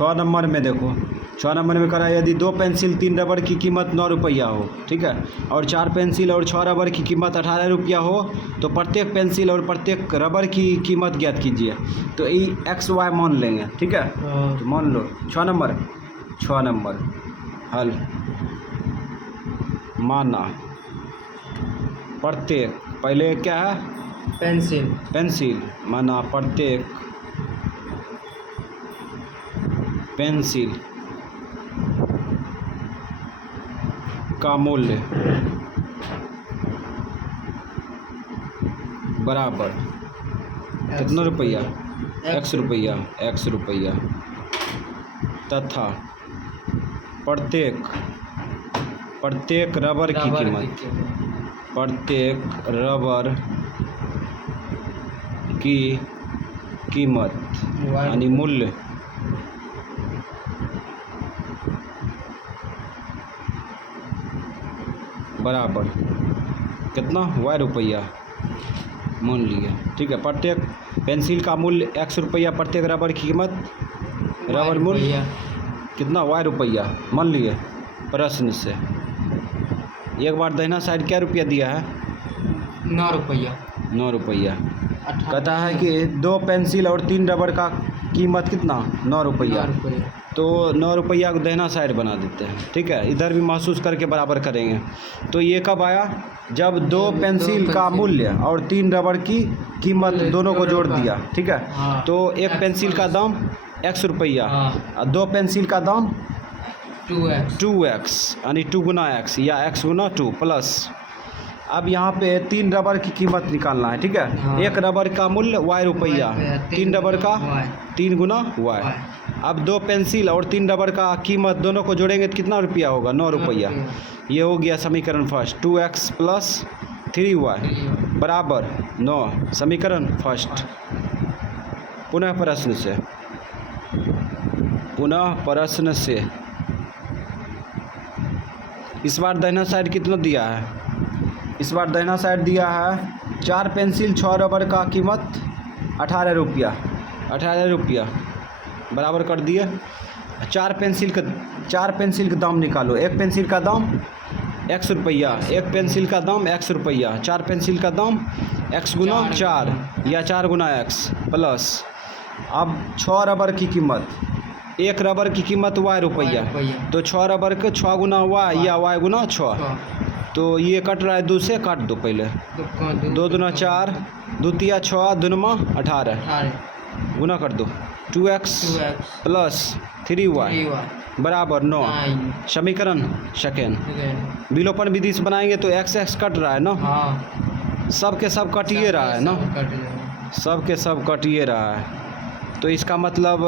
6 number में देखो, 6 number में करा यदि 2 पेंसिल 3 रबड़ की कीमत 9 रुपया हो, ठीक है, और 4 पेंसिल और 6 रबड़ की कीमत 18 रुपया हो, तो प्रत्येक पेंसिल और प्रत्येक रबड़ की कीमत ज्ञात कीजिए। तो ये एक्स वाई मान लेंगे, ठीक है। तो मान लो 6 नंबर हल माना प्रत्येक, पहले क्या है पेंसिल माना प्रत्येक पेंसिल का मूल्य बराबर कितना रुपया, x रुपया तथा प्रत्येक रबर की कीमत, प्रत्येक रबर की कीमत यानी मूल्य बराबर कितना y रुपया मान लिए, ठीक है। प्रत्येक पेंसिल का मूल्य x रुपया, प्रत्येक रबर की कीमत रबर मूल्य कितना y रुपया मान लिए। प्रश्न से एक बार दाहिना साइड क्या रुपया दिया है, 9 रुपया। कहता है कि 2 पेंसिल और 3 रबर का कीमत कितना 9 रुपया, तो 9 रुपया को दाहिना साइड बना देते हैं, ठीक है। इधर भी महसूस करके बराबर करेंगे। तो ये कब आया, जब 2 पेंसिल का मूल्य और 3 रबर की कीमत दोनों को जोड़ दिया, ठीक है। तो एक पेंसिल का दाम x रुपया और 2 पेंसिल का दाम 2x यानी 2 गुना x या x गुना 2 प्लस। अब यहाँ पे 3 रबर की कीमत निकालना है, ठीक है। एक रबर का मूल्य y रुपया, 3 रबर का 3 गुना y। अब 2 पेंसिल और 3 रबर का कीमत दोनों को जोड़ेंगे तो कितना रुपया होगा, 9 रुपया। ये हो गया समीकरण फर्स्ट, 2x प्लस 3y बराबर 9, समीकरण फर्स्ट। पुनः प्रश्न से इस बार दाहिना साइड कितना दिया है, इस बार दाहिना साइड दिया है 4 पेंसिल 6 रबर का कीमत 18 रुपया बराबर कर दिए। 4 पेंसिल का दाम निकालो। एक पेंसिल का दाम x रुपया, एक पेंसिल का दाम x रुपया, 4 पेंसिल का दाम x गुना 4 या 4 गुना x प्लस। अब 6 रबर की कीमत, एक रबर की कीमत y रुपया, तो 6 रबर के 6 गुना y या y गुना 6। तो ये कट रहा है 2 से, काट दो पहले, 2 दूना 4, 2 तिया 6, 2 नमा 18 गुना कर दो, 2x प्लस 3y बराबर 9, समीकरण सेकेंड। विलोपन विधि से बनाएंगे तो x कट रहा है ना, सब के सब कटिए रहा है ना, सब के सब कटिए रहा है। तो इसका मतलब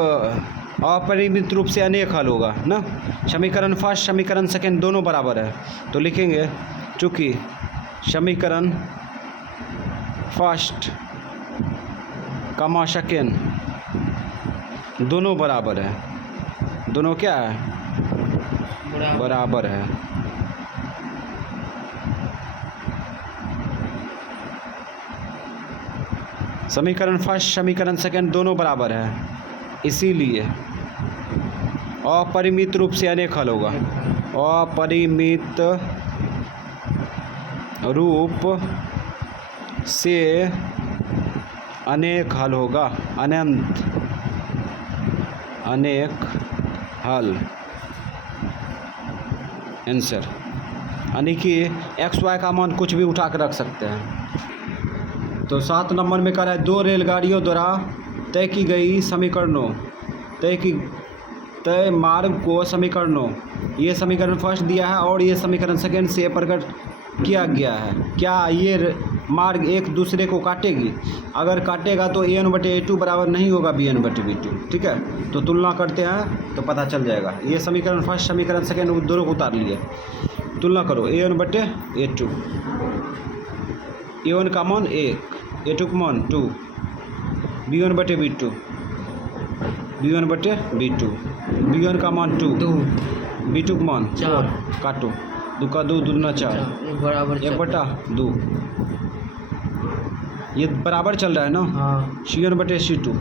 अपरिमित रूप से अनेक हल होगा ना। समीकरण फर्स्ट समीकरण सेकेंड दोनों बराबर है, तो लिखेंगे चूँकि समीकरण फर्स्ट कमा सेकेंड दोनों बराबर है, दोनों क्या है बराबर है, समीकरण फर्स्ट समीकरण सेकेंड दोनों बराबर है, इसीलिए अपरिमित रूप से अनेक हल होगा। अपरिमित रूप से अनेक हल होगा, अनंत अनेक हल आंसर, यानी कि एक्स वाई का मान कुछ भी उठा कर रख सकते हैं। तो 7 नंबर में कह रहा है 2 रेलगाड़ियों द्वारा तय की गई समीकरणों, तय मार्ग को समीकरणों, ये समीकरण फर्स्ट दिया है और ये समीकरण सेकेंड से प्रकट किया गया है। क्या ये मार्ग एक दूसरे को काटेगी? अगर काटेगा तो an/a2 बराबर नहीं होगा bn/b2, ठीक है। तो तुलना करते हैं तो पता चल जाएगा। ये समीकरण फर्स्ट समीकरण सेकेंड दोनों को उतार लिए, तुलना करो an/a2, a1 का मान 1, a2 का मान 2, b1/b2, b1/b2, b1 का मान 2, b2 का मान 4, काटो 2 का 2 दूना 4 बराबर 1/2, ये बराबर चल रहा है ना, c1/c2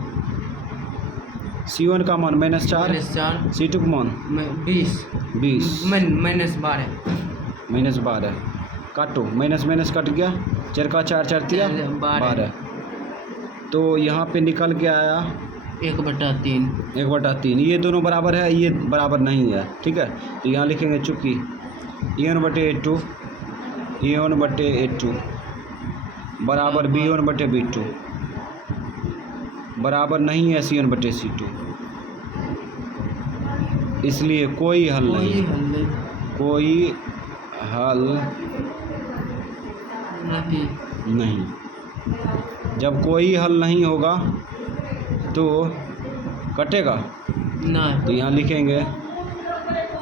C1 का मान -4, -4, C2 का मान 20, 20, -12, -12 काटो, माइनस माइनस कट गया, 4 का 4 4 तिया 12। तो यहाँ पे निकल के आया 1/3। 1/3। ये दोनों बराबर है, ये बराबर नहीं है, ठीक है। तो यहाँ लिखेंगे चूँकि A1/A2 A1/A2 बराबर B1/B2 बराबर नहीं है C1/C2, इसलिए कोई हल नहीं, कोई हल नहीं। जब कोई हल नहीं होगा तो कटेगा, नहीं, तो यहाँ लिखेंगे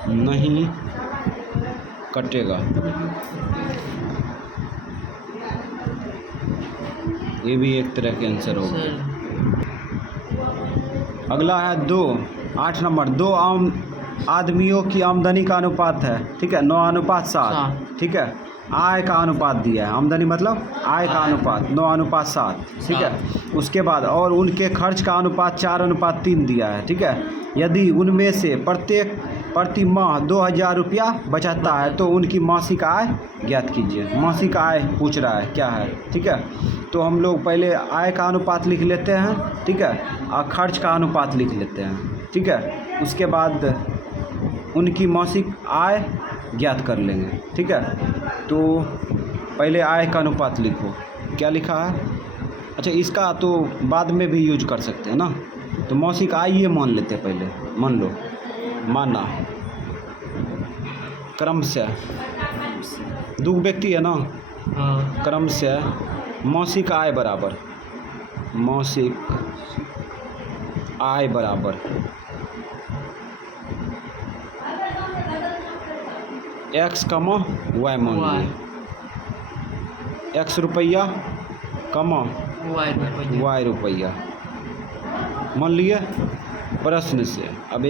नहीं कटेगा। ये भी एक तरह के आंसर होगा। अगला है 2, 8 नंबर। 2 आम आदमियों की आमदनी का अनुपात है, ठीक है, 9:7, ठीक है। आय का अनुपात दिया है, आमदनी मतलब आय का अनुपात 9:7, ठीक है। उसके बाद और उनके खर्च का अनुपात 4:3 दिया है, ठीक है। यदि उनमें से प्रत्येक प्रति माह 2000 रुपया बचाता है तो उनकी मासिक आय ज्ञात कीजिए। मासिक आय पूछ रहा है क्या है, ठीक है। तो हम लोग पहले आय का अनुपात लिख लेते हैं, ठीक है, और खर्च का अनुपात लिख लेते हैं, ठीक है। उसके बाद उनकी मासिक आय ज्ञात कर लेंगे, ठीक है। तो पहले आय का अनुपात लिखो, क्या लिखा है। अच्छा, इसका तो बाद में भी यूज कर सकते हैं ना। तो मासिक आय ये मान लेते हैं पहले, मान लो, माना क्रम से 2 व्यक्ति है ना, क्रम से मासिक आय बराबर x, y मान लिए। x रुपया, y रुपया मान लिए प्रश्न से। अब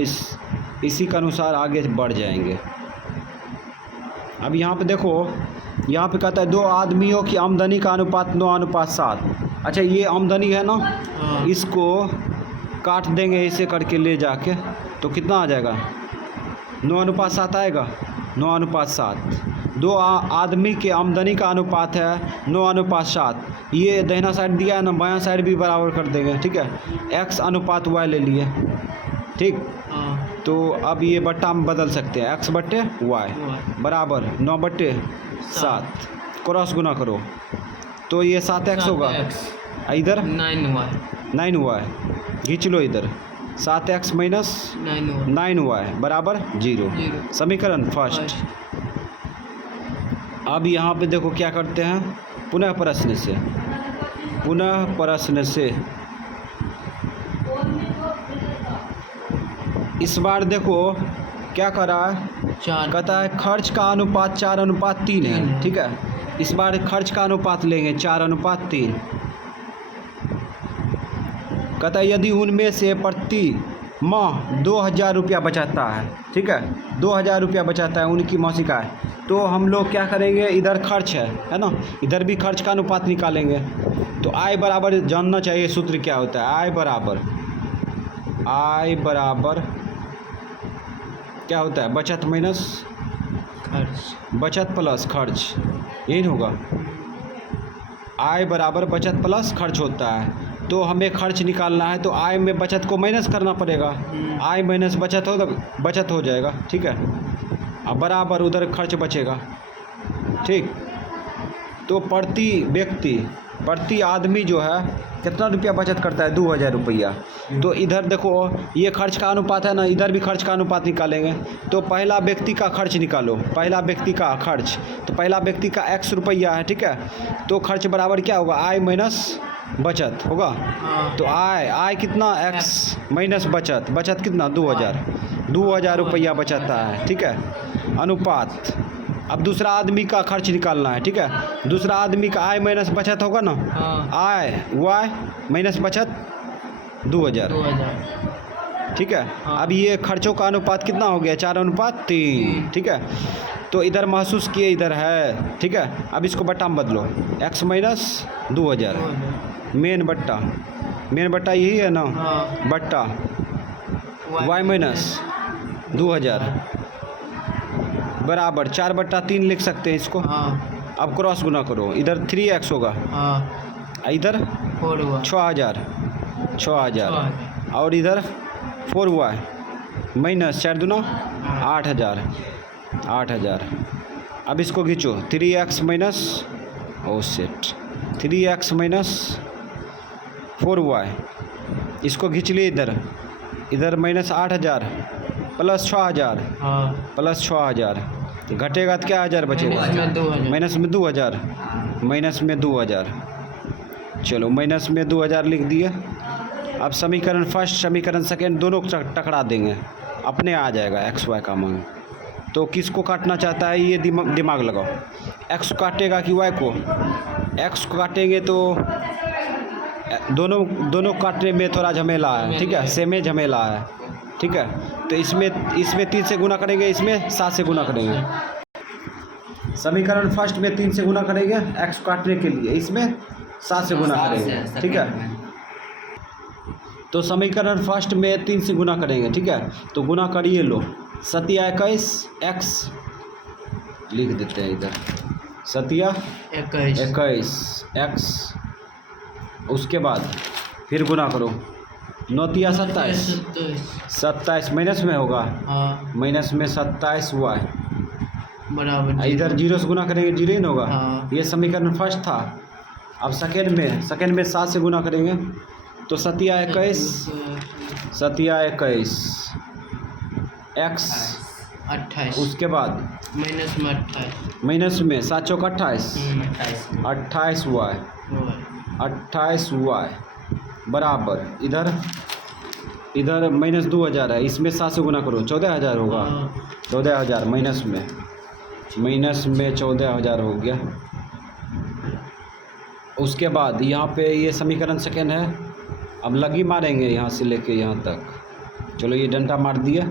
इसी के अनुसार आगे बढ़ जाएंगे। अब यहाँ पे देखो, यहाँ पे कहता है 2 आदमियों की आमदनी का अनुपात 9:7। अच्छा, ये आमदनी है ना, इसको काट देंगे ऐसे करके ले जाके, तो कितना आ जाएगा, 9:7 आएगा, 9:7। 2 आदमी के आमदनी का अनुपात है 9:7। ये दाहिना साइड दिया है ना, बायां साइड भी बराबर कर देंगे, ठीक है। x अनुपात y ले लिए, ठीक। तो अब ये बट्टा में बदल सकते हैं, x/y बराबर 9/7, क्रॉस गुना करो तो ये 7x होगा, इधर 9y खींच लो, इधर 7x माइनस 9y बराबर 0। समीकरण फर्स्ट। अब यहाँ पे देखो क्या करते हैं, पुनः प्रश्न से इस बार देखो क्या करा है, कहता है खर्च का अनुपात 4:3 है, ठीक है। इस बार खर्च का अनुपात लेंगे 4:3। कहता है यदि उनमें से प्रति माह 2000 रुपया बचाता है, ठीक है, 2000 रुपया बचाता है उनकी मासिक आय, तो हम लोग क्या करेंगे, इधर खर्च है ना, इधर भी खर्च का अनुपात निकालेंगे। तो आय बराबर जानना चाहिए, सूत्र क्या होता है, आय बराबर क्या होता है, बचत माइनस खर्च, बचत प्लस खर्च, यही होगा। आय बराबर बचत प्लस खर्च होता है। तो हमें खर्च निकालना है तो आय में बचत को माइनस करना पड़ेगा, आय माइनस बचत हो तो बचत हो जाएगा, ठीक है। अब बराबर उधर खर्च बचेगा, ठीक। तो प्रति आदमी जो है कितना रुपया बचत करता है, 2000 रुपया। तो इधर देखो ये खर्च का अनुपात है ना, इधर भी खर्च का अनुपात निकालेंगे। तो पहला व्यक्ति का खर्च निकालो, पहला व्यक्ति का खर्च, तो पहला व्यक्ति का x रुपया है, ठीक है। तो खर्च बराबर क्या होगा, आय माइनस बचत होगा। तो आय कितना, x माइनस बचत कितना, 2000 रुपया बचाता है, ठीक है। अनुपात, अब दूसरा आदमी का खर्च निकालना है, ठीक है। दूसरा आदमी का आय माइनस बचत होगा ना, आय y माइनस बचत 2000, ठीक है। अब ये खर्चों का अनुपात कितना हो गया, 4:3, ठीक है। तो इधर महसूस किए, इधर है, ठीक है। अब इसको बट्टा में बदलो, x माइनस 2000 मेन बट्टा यही है ना, बट्टा y माइनस 2000 बराबर 4/3 लिख सकते हैं इसको। हाँ अब क्रॉस गुना करो, इधर 3x होगा, हाँ इधर 4 हुआ 6000 और इधर 4y माइनस 4 दूना 8000। अब इसको खींचो 3x minus 3x minus 4y, इसको खींच लिए इधर माइनस 8000 प्लस 6000 हाँ प्लस 6000 घटेगा तो क्या 1000 बचेगा, माइनस में 2000 माइनस में 2000। चलो माइनस में 2000 लिख दिए। अब समीकरण फर्स्ट समीकरण सेकेंड दोनों टकरा देंगे, अपने आ जाएगा एक्स वाई का मान। तो किसको काटना चाहता है ये दिमाग लगाओ, एक्स काटेगा कि वाई को? एक्स को काटेंगे तो दोनों काटने में थोड़ा झमेला है, ठीक है, सेम ही झमेला है, ठीक है। तो इसमें 3 से गुना करेंगे, इसमें 7 से गुना करेंगे। समीकरण फर्स्ट में 3 से गुना करेंगे एक्स काटने के लिए, इसमें 7 से गुना करेंगे, ठीक है। तो समीकरण फर्स्ट में 3 से गुना करेंगे, ठीक है। तो गुना करिए लो, 21 एक्स लिख देते हैं इधर, 21 एक्स। उसके बाद फिर गुना करो, 9 27 माइनस में होगा, हाँ माइनस में 27 y बराबर इधर 0 से गुना करेंगे 0 ही न होगा। हाँ। ये समीकरण फर्स्ट था। अब सेकेंड में 7 से गुना करेंगे तो 21 एक्स 28 उसके बाद माइनस में 7 चौक 28 28 y बराबर इधर माइनस 2000 है, इसमें 7 से गुना करो 14000 होगा, 14000 माइनस में 14000 हो गया। उसके बाद यहाँ पे ये समीकरण सेकेंड है। अब लगी मारेंगे यहाँ से लेके यहाँ तक, चलो ये डंडा मार दिया।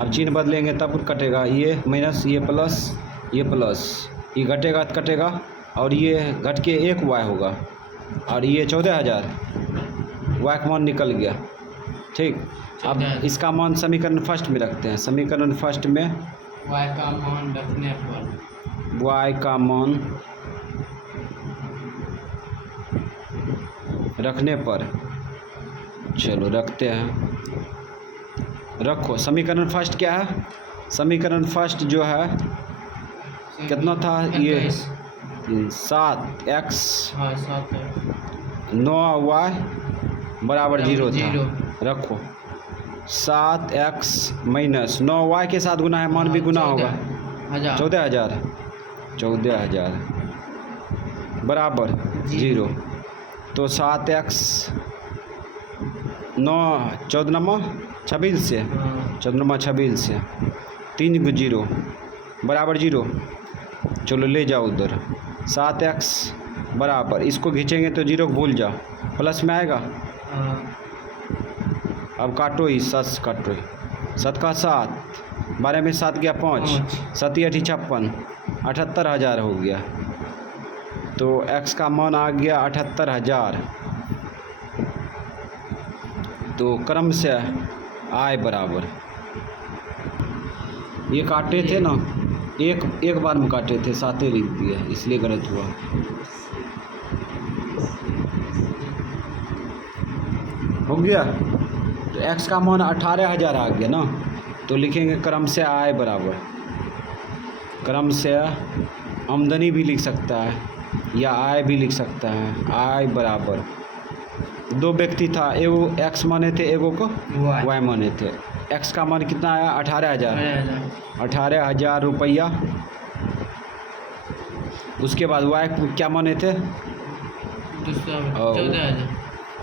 अब चिन्ह बदलेंगे तब कटेगा, ये माइनस ये प्लस, ये घटेगा तो कटेगा और ये घट के 1 y होगा और ये 14000 y का मान निकल गया, ठीक। अब इसका मान समीकरण फर्स्ट में रखते हैं। समीकरण फर्स्ट में y का मान रखने पर चलो रखते हैं, रखो। समीकरण फर्स्ट क्या है? समीकरण फर्स्ट जो है कितना था, ये 7x 9y बराबर 0 था। रखो 7x माइनस 9y के साथ गुना है, मान भी गुना होगा 14000 बराबर 0। तो 7x 9 14 से 3 0 बराबर 0। चलो ले जाओ उधर, 7x बराबर, इसको खींचेंगे तो 0 को भूल जाओ, प्लस में आएगा। अब काटो ही 7 काटो ही, 7 का 7, 12 में 7 गया 5, 7 8 56, 78000 हो गया। तो x का मान आ गया 78000। तो क्रम से आय बराबर, ये काटे थे ना, एक बार में काटे थे, 7 लिख दिया इसलिए गलत हुआ। हो गया। तो x का मान 18000 आ गया ना, तो लिखेंगे क्रम से आय बराबर, क्रम से आमदनी भी लिख सकता है या आय भी लिख सकता है। आय बराबर, 2 व्यक्ति था, एगो x माने थे, एगो को y माने थे। x का मान कितना आया 18000 रुपया। उसके बाद y क्या माने थे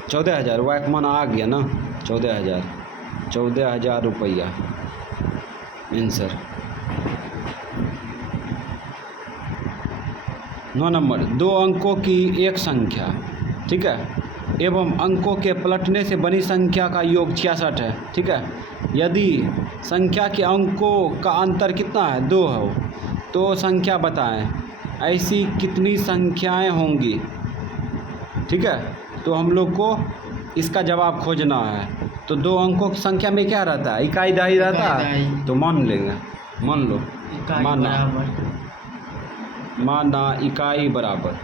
14000, y का मान आ गया ना 14000 रुपया आंसर। 9 नंबर, 2 अंकों की एक संख्या, ठीक है, एवं अंकों के पलटने से बनी संख्या का योग 66 है, ठीक है। यदि संख्या के अंकों का अंतर कितना है 2 हो तो संख्या बताएं, ऐसी कितनी संख्याएं होंगी, ठीक है। तो हम लोग को इसका जवाब खोजना है तो दो अंकों की संख्या में क्या रहता है, इकाई दहाई रहता है, इकाई। तो मान लेंगे, मान लो, इकाई माना बराबर माना इकाई बराबर,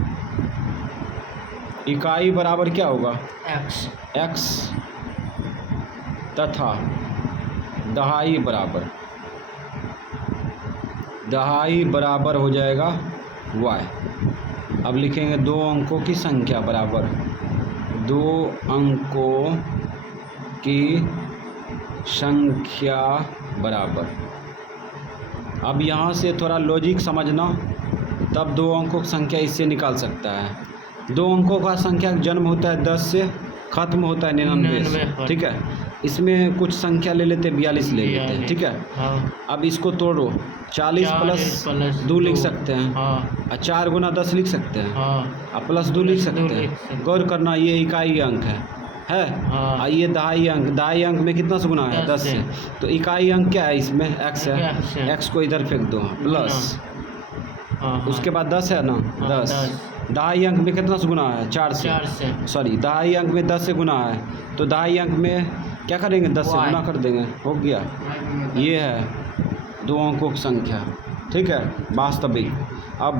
इकाई बराबर क्या होगा, x x तथा दहाई बराबर हो जाएगा y। अब लिखेंगे दो अंकों की संख्या बराबर, दो अंकों की संख्या बराबर। अब यहाँ से थोड़ा लॉजिक समझना, तब दो अंकों की संख्या इससे निकाल सकता है। दो अंकों का संख्या जन्म होता है 10 से, ख़त्म होता है 99 से, ठीक है। इसमें कुछ संख्या ले लेते, 42 ले लेते हैं, ठीक है। हाँ। अब इसको तोड़ो, 40 प्लस 2 लिख सकते हैं, हाँ। और 4 गुना 10 लिख सकते हैं, हाँ। और प्लस 2 लिख सकते हैं। गौर करना, ये इकाई अंक है हाँ। और ये दहाई अंक में कितना से गुना है, 10 से। तो इकाई अंक क्या है, इसमें x है, x को इधर फेंक दो, प्लस उसके बाद 10 है ना, 10। दहाई अंक में कितना से गुना है, 4 से, सॉरी दहाई अंक में 10 से गुना है, तो दहाई अंक में क्या करेंगे, 10 से गुना कर देंगे, हो गया। ये है दो अंकों की संख्या, ठीक है, वास्तविक। अब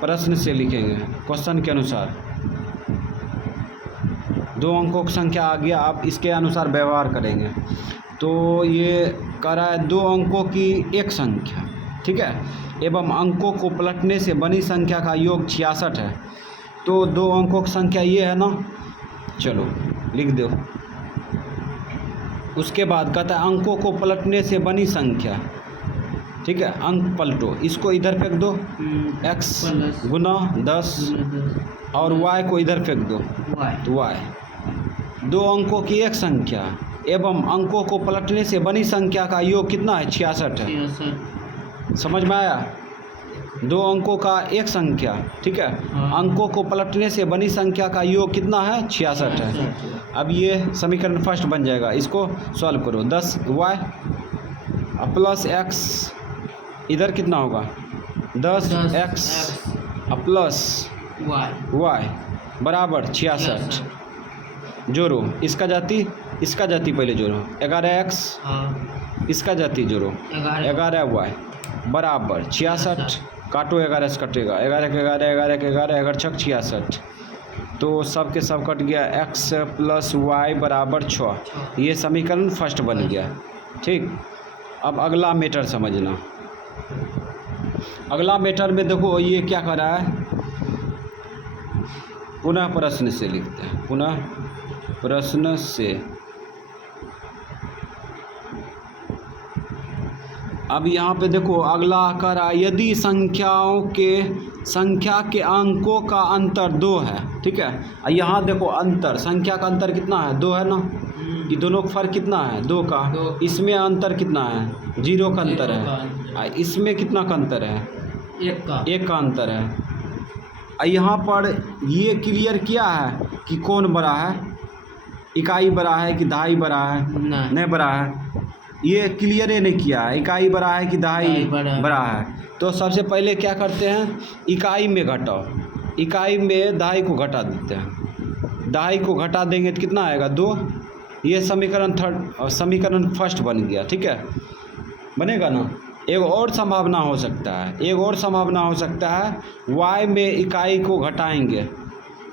प्रश्न से लिखेंगे क्वेश्चन के अनुसार, दो अंकों की संख्या आ गया, आप इसके अनुसार व्यवहार करेंगे। तो ये कह रहा है दो अंकों की एक संख्या, ठीक है, एवं अंकों को पलटने से बनी संख्या का योग 66 है। तो दो अंकों की संख्या ये है ना, चलो लिख दो। उसके बाद कहता है अंकों को पलटने से बनी संख्या, ठीक है, अंक पलटो, इसको इधर फेंक दो, x गुना 10 और y को इधर फेंक दो, तो y। दो अंकों की एक संख्या एवं अंकों को पलटने से बनी संख्या का योग कितना है, 66 है। समझ में आया, दो अंकों का एक संख्या, ठीक है, अंकों को पलटने से बनी संख्या का योग कितना है, 66 है। अब ये समीकरण फर्स्ट बन जाएगा, इसको सॉल्व करो, 10y प्लस x, इधर कितना होगा, 10x प्लस y बराबर 66। जोड़ो, इसका जाति पहले जोड़ो, 11x इसका जाति जोड़ो, 11y बराबर 66, काटो 11 से कटेगा, 11 के 11, 11 के 11, 11 छक 66, तो सब के सब कट गया, x प्लस y बराबर 6। ये समीकरण फर्स्ट बन गया, ठीक। अब अगला मैटर समझना, अगला मैटर में देखो ये क्या कर रहा है, पुनः प्रश्न से लिखते हैं, पुनः प्रश्न से। अब यहाँ पे देखो अगला कर रहा है, यदि संख्या के अंकों का अंतर 2 है, ठीक है, यहाँ देखो अंतर, संख्या का अंतर कितना है, 2 है ना, ये दोनों का फर्क कितना है, 2 का, इसमें अंतर कितना है, 0 का अंतर है, इसमें कितना का अंतर है, 1 का अंतर है। यहाँ पर ये क्लियर किया है कि कौन बड़ा है, इकाई बड़ा है कि दहाई बड़ा है, नहीं बड़ा है, ये क्लियर ही नहीं किया है, इकाई बड़ा है कि दहाई बड़ा है। तो सबसे पहले क्या करते हैं, इकाई में घटाओ, इकाई में दहाई को घटा देते हैं, दहाई को घटा देंगे तो कितना आएगा, 2। ये समीकरण फर्स्ट बन गया, ठीक है, बनेगा ना। एक और संभावना हो सकता है, y में इकाई को घटाएंगे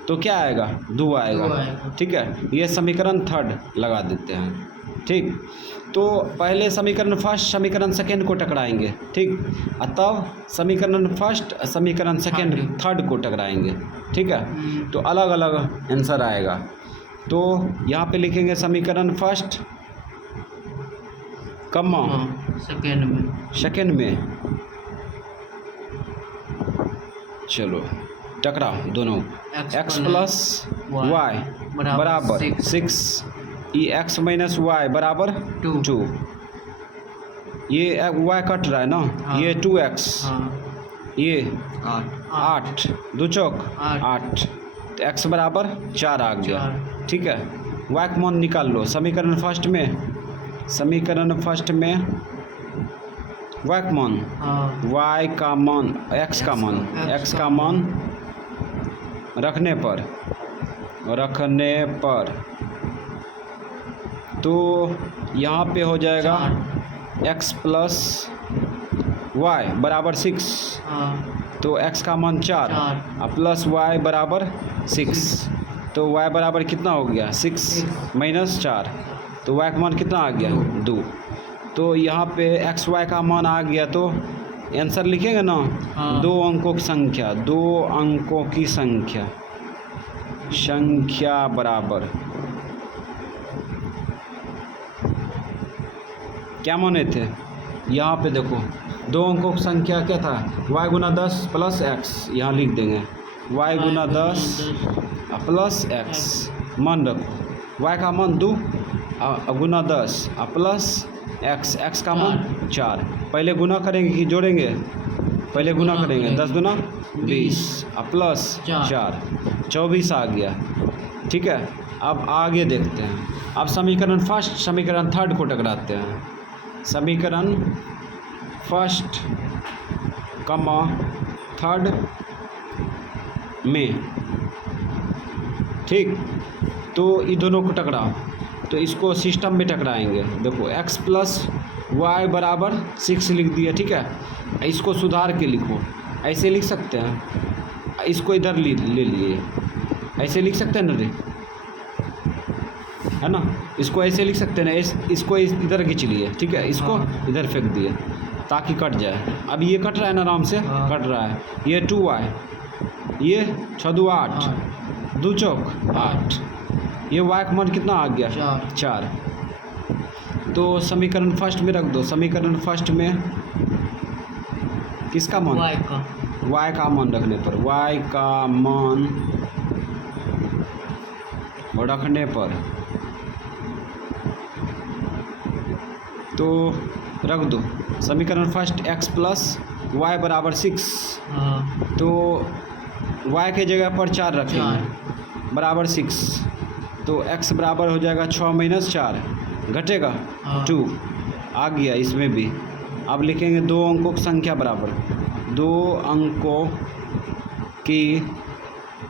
तो क्या आएगा, 2 आएगा, ठीक है। ये समीकरण थर्ड लगा देते हैं, ठीक। तो पहले समीकरण फर्स्ट समीकरण सेकेंड को टकराएंगे, ठीक, तब समीकरण फर्स्ट समीकरण सेकेंड थर्ड को टकराएंगे, ठीक है। तो अलग अलग आंसर आएगा। तो यहाँ पे लिखेंगे समीकरण फर्स्ट कम्मा सेकेंड में, चलो टकराओ दोनों, x प्लस वाई बराबर 6, ये x माइनस वाई बराबर 2, ये y कट रहा है ना, ये 2x, ये 8 2 चौक 8, तो x बराबर 4 आ गया, ठीक है। y का मान निकाल लो, समीकरण फर्स्ट में y का मान, y का मान, x का मान रखने पर रखने पर तो यहाँ पे हो जाएगा x प्लस वाई बराबर 6। तो x का मान 4 प्लस y बराबर 6। तो y बराबर कितना हो गया 6 माइनस 4। तो y का मान कितना आ गया 2। तो यहाँ पे x y का मान आ गया। तो आंसर लिखेंगे ना, 2 अंकों की संख्या, 2 अंकों की संख्या बराबर क्या माने थे। यहाँ पे देखो 2 अंकों की संख्या क्या था, y गुना 10 प्लस x, यहाँ लिख देंगे y गुना 10 प्लस x। मान रखो y का मान 2 गुना 10 प्लस x का मान 4। पहले गुना करेंगे कि जोड़ेंगे, पहले गुना करेंगे। 10 गुना 20 प्लस 4 24 आ गया। ठीक है, अब आगे देखते हैं। अब समीकरण फर्स्ट समीकरण थर्ड को टकराते हैं। समीकरण फर्स्ट कमा थर्ड में, ठीक। तो ये दोनों को टकराओ, तो इसको सिस्टम में टकराएंगे। देखो x प्लस वाई बराबर 6 लिख दिया। ठीक है, इसको सुधार के लिखो, ऐसे लिख सकते हैं। इसको इधर ले लिए, ऐसे लिख सकते हैं ना रे, है ना। इसको ऐसे लिख सकते हैं ना, इसको इधर खींच लिए। ठीक है, इसको इधर फेंक दिए ताकि कट जाए। अब ये कट रहा है ना, आराम से कट रहा है। ये 2y, ये 6 2 8, 2 चौक 8। ये y का मान कितना आ गया 4। तो समीकरण फर्स्ट में रख दो। समीकरण फर्स्ट में किसका मान, y का मान रखने पर, y का मान रखने पर तो रख दो। समीकरण फर्स्ट x प्लस वाई बराबर 6। तो y के जगह पर 4 रखेंगे बराबर 6। तो x बराबर हो जाएगा 6 माइनस 4, घटेगा 2 आ गया इसमें भी। अब लिखेंगे 2 अंकों की संख्या बराबर, 2 अंकों की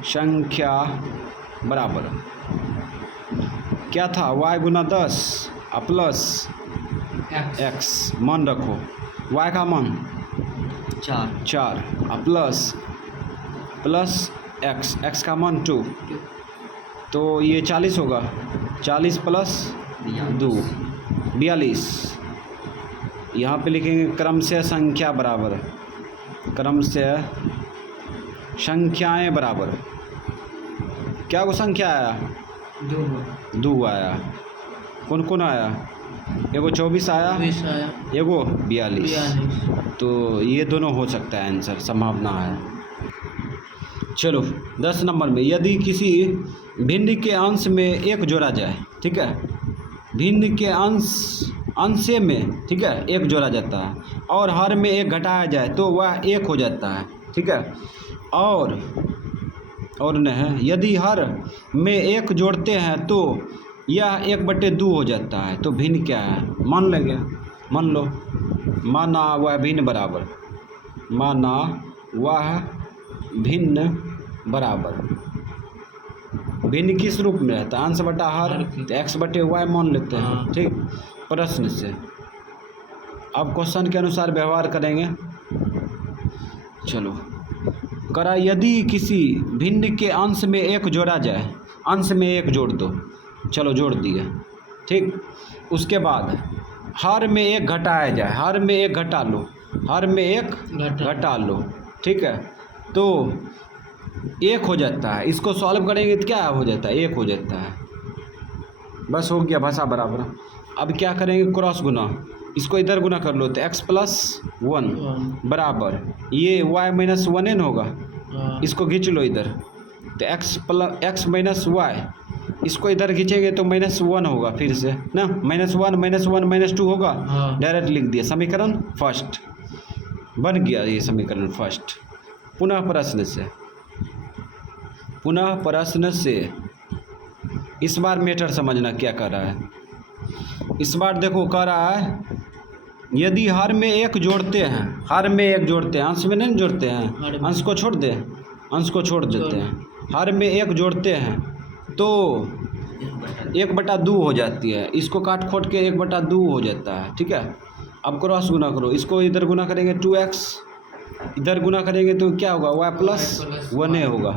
संख्या बराबर क्या था, y गुना 10 प्लस x। मान रखो y का मान 4 प्लस x का मान 2। तो ये 40 होगा, 40 प्लस 2 42। यहाँ पे लिखेंगे क्रम से संख्या बराबर, क्रम से संख्याएं बराबर। क्या वो संख्या आया 2 आया। कौन कौन आया, एगो 24 आया, एगो 42। तो ये दोनों हो सकता है आंसर, संभावना है। चलो 10 नंबर में, यदि किसी भिन्न के अंश में एक जोड़ा जाए, ठीक है, भिन्न के अंश में, ठीक है, एक जोड़ा जाता है और हर में एक घटाया जाए तो वह एक हो जाता है। ठीक है, और नहीं, यदि हर में एक जोड़ते हैं तो यह 1/2 हो जाता है। तो भिन्न क्या है, मान लेंगे, मान लो, माना वह भिन्न बराबर, माना वह भिन्न बराबर। भिन्न किस रूप में रहता है, अंश बटा हर, तो x/y मान लेते हैं। ठीक, प्रश्न से अब क्वेश्चन के अनुसार व्यवहार करेंगे। चलो करा, यदि किसी भिन्न के अंश में एक जोड़ा जाए, अंश में एक जोड़ दो, चलो जोड़ दिए। ठीक, उसके बाद हर में एक घटाया जाए, हर में एक घटा लो, हर में एक घटा लो। ठीक है, तो एक हो जाता है। इसको सॉल्व करेंगे तो क्या हो जाता है, एक हो जाता है। बस हो गया भाषा बराबर। अब क्या करेंगे, क्रॉस गुना, इसको इधर गुना कर लो तो x प्लस 1 बराबर ये y माइनस 1n होगा। इसको खींच लो इधर, तो x माइनस वाई, इसको इधर खींचेंगे तो -1 होगा फिर से ना, -1 -2 होगा। डायरेक्ट लिख दिया, समीकरण फर्स्ट बन गया। ये समीकरण फर्स्ट। पुनः प्रश्न से इस बार मैटर समझना क्या कर रहा है। इस बार देखो कह रहा है, यदि हर में एक जोड़ते हैं, हर में एक जोड़ते हैं, अंश में नहीं जोड़ते हैं, अंश को छोड़ दे, अंश को छोड़ देते हैं। हर में एक जोड़ते हैं तो 1/2 हो जाती है, इसको काट खोट के 1/2 हो जाता है, ठीक है। अब क्रॉस गुना करो, इसको इधर गुना करेंगे 2x, इधर गुना करेंगे तो क्या होगा y प्लस 1a होगा।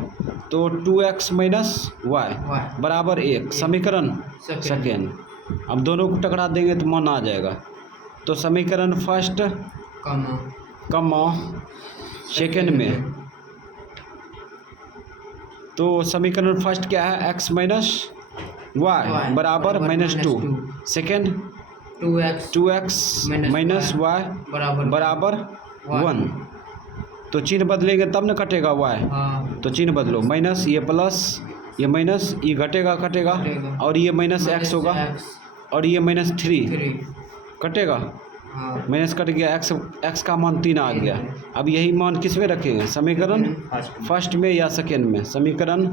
तो 2x माइनस वाई बराबर 1, समीकरण सेकेंड। अब दोनों को टकरा देंगे तो मान आ जाएगा। तो समीकरण फर्स्ट कमा सेकेंड में, तो समीकरण फर्स्ट क्या है, x माइनस वाई बराबर -2, सेकेंड 2x माइनस वाई बराबर 1। तो चिन्ह बदलेंगे तब न कटेगा y, तो चिन्ह बदलो, माइनस ये प्लस, ये माइनस, ये घटेगा कटेगा, और ये माइनस x होगा, और ये -3 कटेगा, माइनस कट गया, x का मान 3 आ गया। अब यही मान किस में रखेंगे, समीकरण फर्स्ट में या सेकेंड में। समीकरण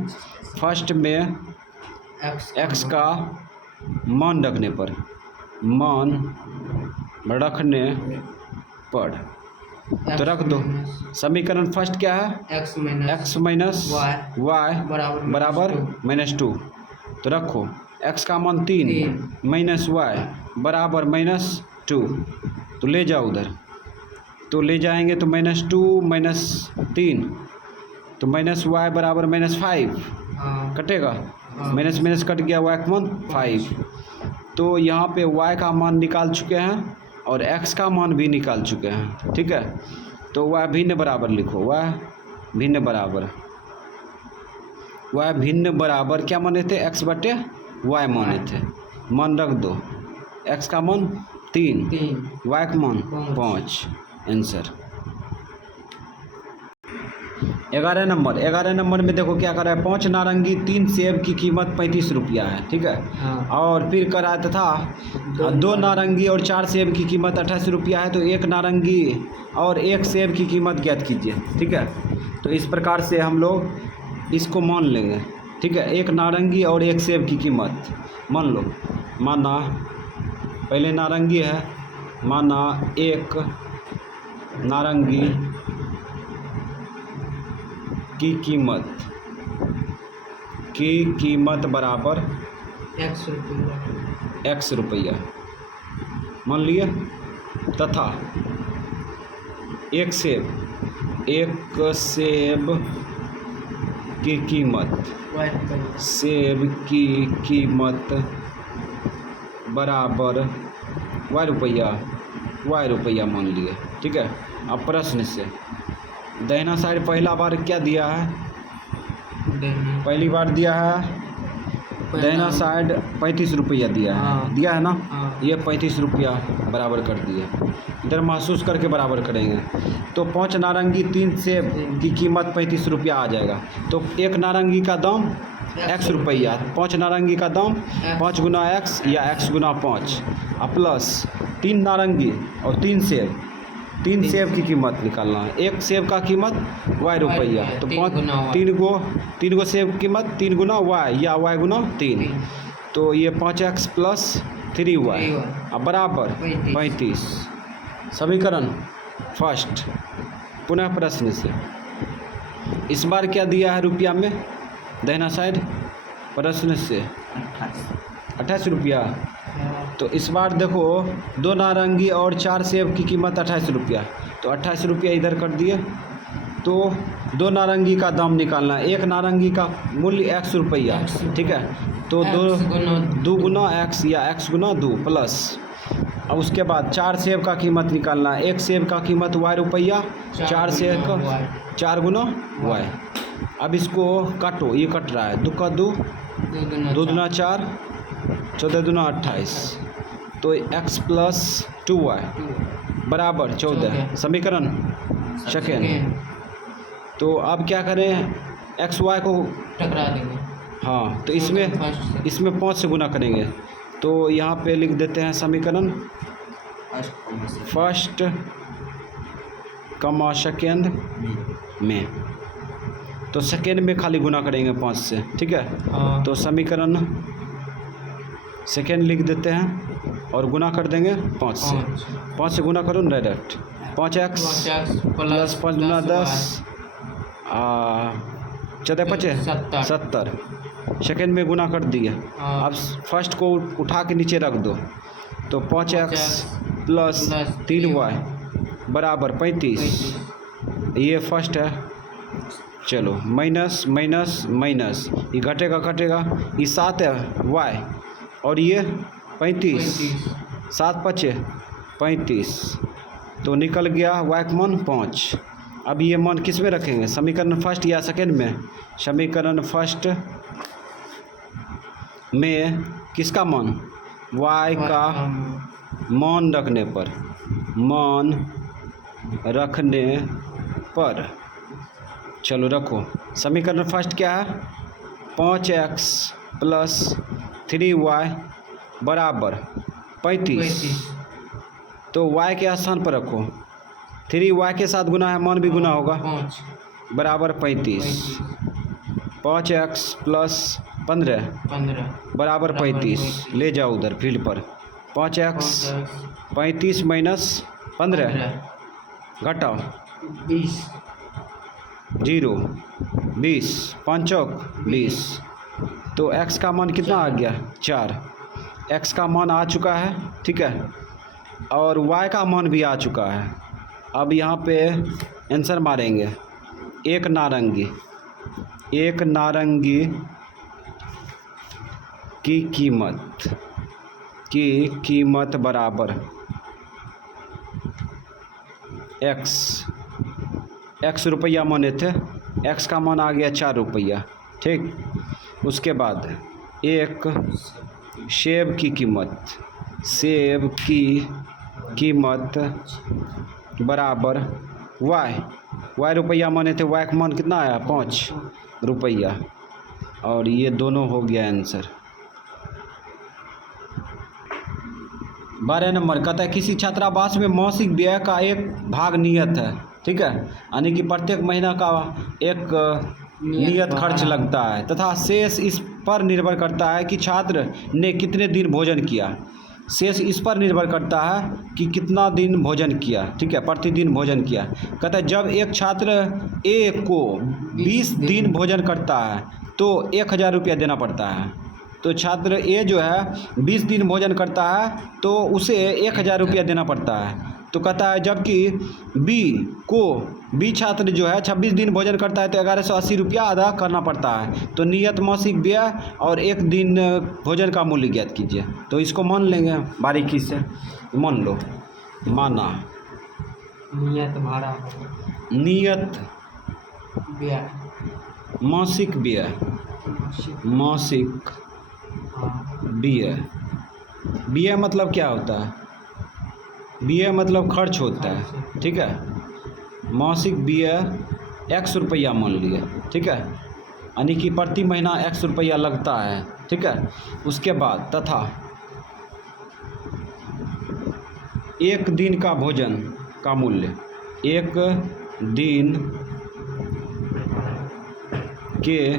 फर्स्ट में x का मान रखने पर, तो रख दो। समीकरण फर्स्ट क्या है, x माइनस वाई बराबर -2, तो रखो x का मान 3 माइनस वाई बराबर -2, तो ले जाओ उधर, तो ले जाएंगे तो -2 -3, तो माइनस वाई बराबर -5 कटेगा, माइनस माइनस कट गया, y का मान 5। तो यहाँ पे y का मान निकाल चुके हैं और x का मान भी निकाल चुके हैं, ठीक है। तो y भिन्न बराबर लिखो, y भिन्न बराबर क्या माने थे, x/y माने थे, मान रख दो, x का मान 3, y का मान 5, आंसर। 11 नंबर में देखो क्या करा है, 5 नारंगी 3 सेब की कीमत 35 रुपया है, ठीक है। और फिर करा था 2 नारंगी और 4 सेब की कीमत 28 रुपया है, तो 1 नारंगी और 1 सेब की कीमत ज्ञात कीजिए, ठीक है। तो इस प्रकार से हम लोग इसको मान लेंगे, ठीक है। 1 नारंगी और 1 सेब की कीमत मान लो, माना पहले नारंगी है, माना 1 नारंगी की कीमत बराबर x रुपया मान लिए, तथा 1 सेब की कीमत बराबर y रुपया मान लिए, ठीक है। अब प्रश्न से दाहिना साइड पहला बार क्या दिया है, पहली बार दिया है दाहिना साइड 35 रुपया दिया है ना, ये 35 रुपया बराबर कर दिए, इधर महसूस करके बराबर करेंगे। तो 5 नारंगी 3 सेब की कीमत 35 रुपया आ जाएगा। तो 1 नारंगी का दाम x रुपया, 5 नारंगी का दाम 5 गुना x या x गुना 5, प्लस 3 नारंगी और 3 सेब की कीमत निकालना है। 1 सेब का कीमत y रुपया, तो 3 गो सेब की कीमत 3 गुना y या y गुना 3, तो ये 5x प्लस 3y अब बराबर 35। समीकरण फर्स्ट। पुनः प्रश्न से, इस बार क्या दिया है रुपया में, दाहिना साइड प्रश्न से 28 रुपया। तो इस बार देखो 2 नारंगी और 4 सेब की कीमत 28 रुपया, तो 28 रुपया इधर कर दिए। तो 2 नारंगी का दाम निकालना है, 1 नारंगी का मूल्य x रुपया, ठीक है। तो 2 गुना x या x गुना 2 प्लस, अब उसके बाद 4 सेब का कीमत निकालना है, 1 सेब का कीमत y रुपया, 4 सेब का 4 गुना y। अब इसको काटो, ये कट रहा है, 2 का 2, 2 दूना 4, 14 दूना 28, तो x प्लस 2y बराबर 14। समीकरण सेकेंड। तो अब क्या करें, एक्स वाई को टकरा देंगे। हाँ, तो इसमें 5 से गुना करेंगे। तो यहाँ पे लिख देते हैं समीकरण फर्स्ट कमा सेकेंड में, तो सेकेंड में खाली गुना करेंगे 5 से, ठीक है। तो समीकरण सेकेंड लिख देते हैं और गुना कर देंगे 5 से। 5 से गुना करो डायरेक्ट, 5x प्लस 5 गुना 10 14 5 70, सेकेंड में गुना कर दिए। हाँ। अब फर्स्ट को उठा के नीचे रख दो, तो 5x प्लस 3y बराबर 35। ये फर्स्ट है। चलो माइनस माइनस माइनस, ये घटेगा घटेगा, ये 7 है y और ये 35, 7 पचे 35, तो निकल गया y का मान 5। अब ये मान किस में रखेंगे, समीकरण फर्स्ट या सेकेंड में? समीकरण फर्स्ट में किसका मान, y का मान रखने पर, मान रखने पर। चलो रखो, समीकरण फर्स्ट क्या है, 5x प्लस 3y बराबर 35। तो y के स्थान पर रखो, 3y के साथ गुना है, मान भी गुना होगा, बराबर 35। 5x प्लस 15 बराबर 35, ले जाओ उधर फील्ड पर। 5x 35 माइनस 15 घटाओ 0 20, 5 चौक 20, तो x का मान कितना आ गया 4। x का मान आ चुका है, ठीक है, और y का मान भी आ चुका है। अब यहाँ पे आंसर मारेंगे। एक नारंगी की कीमत बराबर x रुपया माने थे, x का मान आ गया 4 रुपया, ठीक। उसके बाद एक सेब की कीमत बराबर y रुपया माने थे, y का मान कितना आया 5 रुपया, और ये दोनों हो गया आंसर। 12 नंबर कहता है किसी छात्रावास में मासिक व्यय का एक भाग नियत है, ठीक है, यानी कि प्रत्येक महीना का एक नियत खर्च लगता है तथा शेष इस पर निर्भर करता है कि छात्र ने कितने दिन भोजन किया। शेष इस पर निर्भर करता है कि कितना दिन भोजन किया, ठीक है, प्रतिदिन भोजन किया। कहता है जब एक छात्र ए को 20 दिन भोजन करता है तो 1000 रुपया देना पड़ता है। तो छात्र ए जो है 20 दिन भोजन करता है तो उसे 1000 रुपया देना पड़ता है। तो कहता है जबकि बी छात्र जो है 26 दिन भोजन करता है तो 1180 रुपया अदा करना पड़ता है। तो नियत मासिक व्यय और एक दिन भोजन का मूल्य ज्ञात कीजिए। तो इसको मान लेंगे बारीकी से, मान लो, माना नियत व्यय मासिक व्यय व्यय मतलब क्या होता है, व्यय मतलब खर्च होता है, ठीक है। मासिक व्यय x रुपया मान लिए, ठीक है, यानी कि प्रति महीना x रुपया लगता है, ठीक है। उसके बाद तथा एक दिन का भोजन का मूल्य, एक दिन के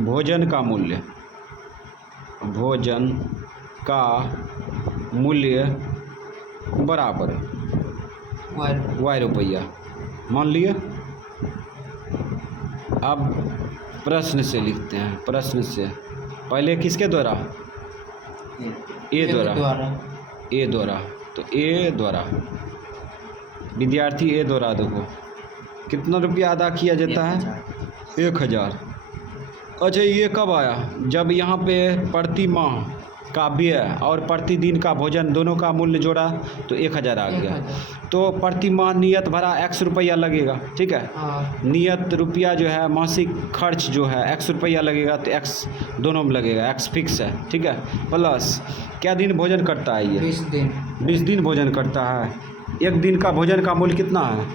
भोजन का मूल्य बराबर y रुपया मान लिए। अब प्रश्न से लिखते हैं, प्रश्न से पहले किसके द्वारा, ए द्वारा, तो ए द्वारा विद्यार्थी ए द्वारा देखो कितना रुपया अदा किया जाता है 1000। अच्छा ये कब आया, जब यहाँ पे प्रति माह का व्यय और प्रतिदिन का भोजन दोनों का मूल्य जोड़ा तो 1000 आ गया। तो प्रति माह नियत भरा x रुपया लगेगा, ठीक है। नियत रुपया जो है मासिक खर्च जो है x रुपया लगेगा, तो x दोनों में लगेगा, x फिक्स है, ठीक है। प्लस क्या दिन भोजन करता है, ये 20 दिन भोजन करता है। एक दिन का भोजन का मूल्य कितना है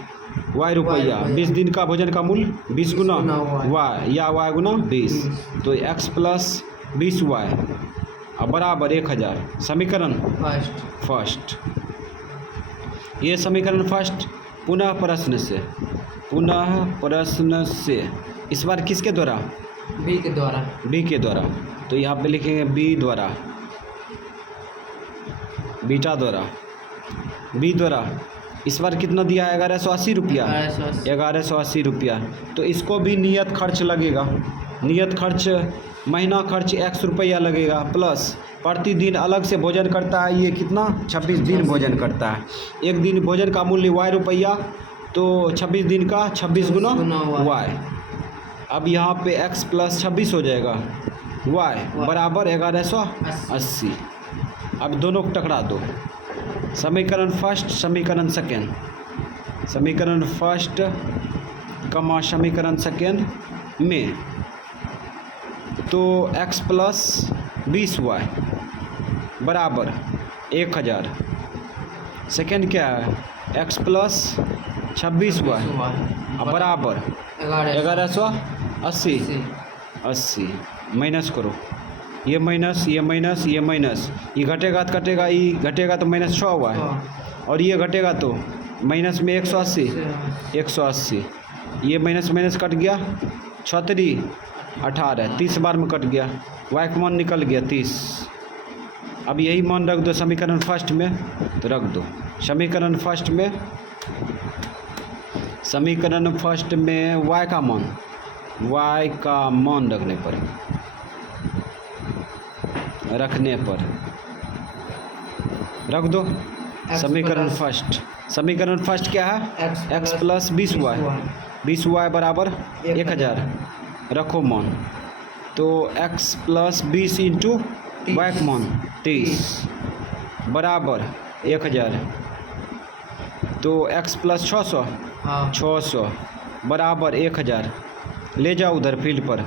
y रुपया, 20 दिन का भोजन का मूल्य 20 गुना y या y गुना 20, तो x प्लस 20y अब बराबर 1000। समीकरण फर्स्ट, ये समीकरण फर्स्ट। पुनः प्रश्न से इस बार किसके द्वारा, बी के द्वारा, तो यहाँ पे लिखेंगे बी द्वारा, बीटा द्वारा, बी द्वारा। इस बार कितना दिया है 1180 रुपया, 1180 रुपया। तो इसको भी नियत खर्च लगेगा, नियत खर्च महीना खर्च x रुपया लगेगा प्लस प्रतिदिन अलग से भोजन करता है, ये कितना 26 दिन भोजन करता है। एक दिन भोजन का मूल्य y रुपया, तो 26 दिन का 26 गुना y। अब यहाँ पे x प्लस 26 हो जाएगा, y बराबर 1180। अब दोनों को टकरा दो, समीकरण फर्स्ट समीकरण सेकेंड, समीकरण फर्स्ट कमा समीकरण सेकेंड में, तो x प्लस 20y बराबर 1000। सेकेंड क्या है, x प्लस 26y बराबर 1180। माइनस करो, ये माइनस ये माइनस ये माइनस, ये घटेगा तो कटेगा, ये घटेगा तो माइनस 6y, और ये घटेगा तो माइनस में 180, ये माइनस माइनस कट गया, 36 18 30 बार में कट गया, y का मान निकल गया 30। अब यही मान रख दो समीकरण फर्स्ट में, तो रख दो समीकरण फर्स्ट में, समीकरण फर्स्ट में y का मान रखने पर रख दो समीकरण फर्स्ट। समीकरण फर्स्ट क्या है, x प्लस 20y बराबर 1000 रखो मान, तो x प्लस 20 इंटू y का मान 30 बराबर 1000, तो x प्लस 600 बराबर 1000। ले जाओ उधर फील्ड पर,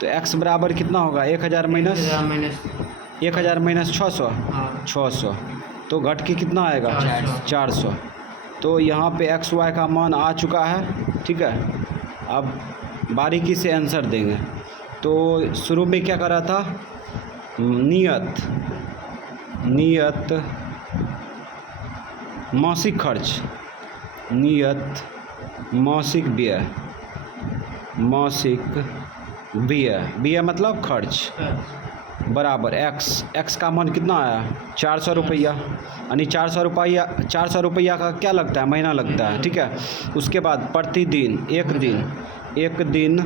तो x बराबर कितना होगा, 1000 माइनस 600, तो घट के कितना आएगा 400। तो यहाँ पे x y का मान आ चुका है, ठीक है। अब बारीकी से आंसर देंगे। तो शुरू में क्या करा था, नियत मासिक खर्च, नियत मासिक व्यय मतलब खर्च बराबर x का मान कितना आया 400 रुपया, यानी 400 रुपया का क्या लगता है, महीना लगता है, ठीक है। उसके बाद प्रतिदिन एक दिन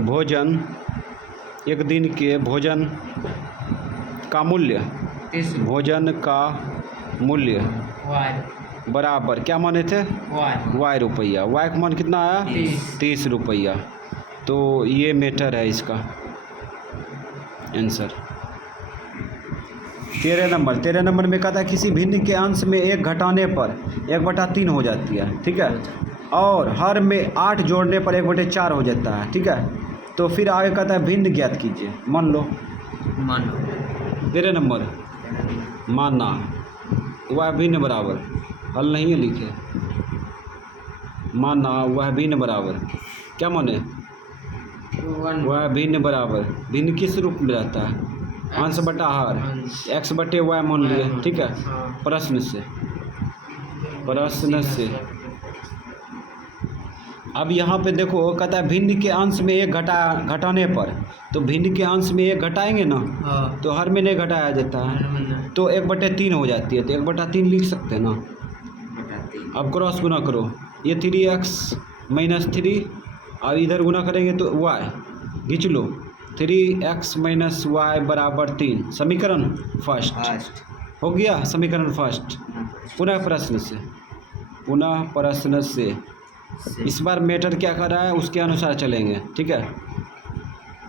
भोजन, एक दिन के भोजन का मूल्य बराबर क्या माने थे, y रुपया, y का मान कितना आया 30 रुपया। तो ये मैटर है इसका आंसर। 13 नंबर में कहता है किसी भिन्न के अंश में 1 घटाने पर 1/3 हो जाती है, ठीक है, और हर में 8 जोड़ने पर 1/4 हो जाता है, ठीक है। तो फिर आगे कहता है भिन्न ज्ञात कीजिए। मान लो 13 नंबर माना वह भिन्न बराबर, हल नहीं है लिखे, माना वह भिन्न बराबर, क्या माने वह भिन्न बराबर, भिन्न किस रूप में रहता है, अंश बटा हर, x बटे y मान लिए, ठीक है। प्रश्न से अब यहाँ पे देखो कहता है भिन्न के अंश में 1 घटाने पर, तो भिन्न के अंश में 1 घटाएंगे ना, तो हर में नहीं घटाया जाता है, तो 1/3 हो जाती है, तो 1/3 लिख सकते हैं ना। अब क्रॉस गुना करो, ये 3x माइनस 3, और इधर गुना करेंगे तो y, खींच लो 3x माइनस y बराबर 3, समीकरण फर्स्ट हो गया। समीकरण फर्स्ट पुनः प्रश्न से इस बार मेथड क्या कर रहा है उसके अनुसार चलेंगे, ठीक है।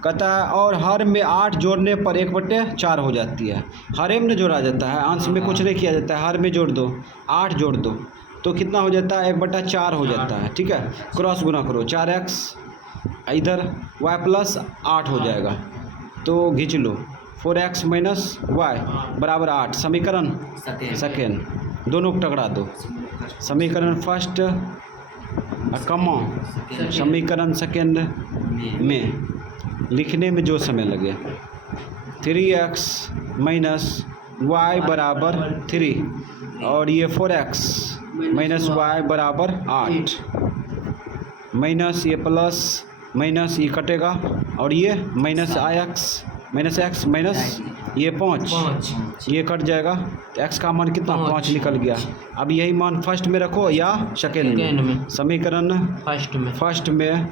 कहता है और हर में 8 जोड़ने पर 1/4 हो जाती है, हरे में जोड़ा जाता है, अंश में कुछ नहीं किया जाता है, हर में जोड़ दो, 8 जोड़ दो तो कितना हो जाता है 1/4 हो जाता है, ठीक है। क्रॉस गुना करो, 4x इधर y प्लस 8 हो जाएगा, तो खींच लो 4x माइनस y बराबर 8, समीकरण सेकेंड, दोनों को टकरा दो, समीकरण फर्स्ट कमा समीकरण सेकेंड में लिखने में जो समय लगे, 3x माइनस y बराबर 3, और ये 4x माइनस y बराबर 8, माइनस ये प्लस माइनस ये कटेगा, और ये minus x minus x minus ये 5, 5 ये कट जाएगा तो एक्स का मान कितना 5 निकल गया। अब यही मान फर्स्ट में रखो या सेकेंड सेकेंड में। में। समीकरण फर्स्ट में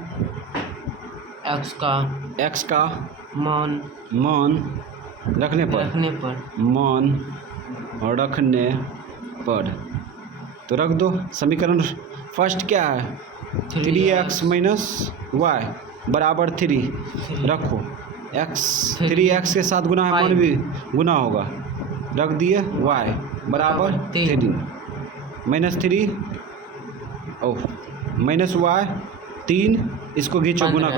एक्स का मान मान रखने पर तो रख दो। समीकरण फर्स्ट क्या है 3x माइनस वाई बराबर 3 रखो। x 3x के साथ गुना है, मान भी गुना होगा, रख दिए y बराबर 3 माइनस 3 माइनस वाई 3, इसको खींचो गुना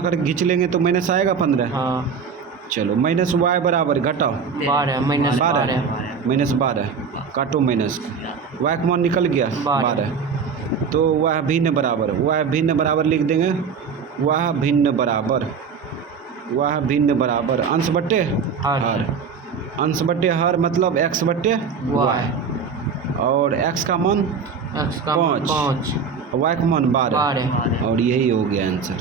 करके खींच लेंगे तो माइनस आएगा 15। हाँ चलो माइनस वाई बराबर घटाओ 12 माइनस 12 काटो माइनस वाई का मान निकल गया 12। तो वह भिन्न बराबर लिख देंगे। वह भिन्न बराबर अंश बट्टे हर। अंश बट्टे हर मतलब x बट्टे y और x का मान 5 y का मान 12 और यही हो गया आंसर।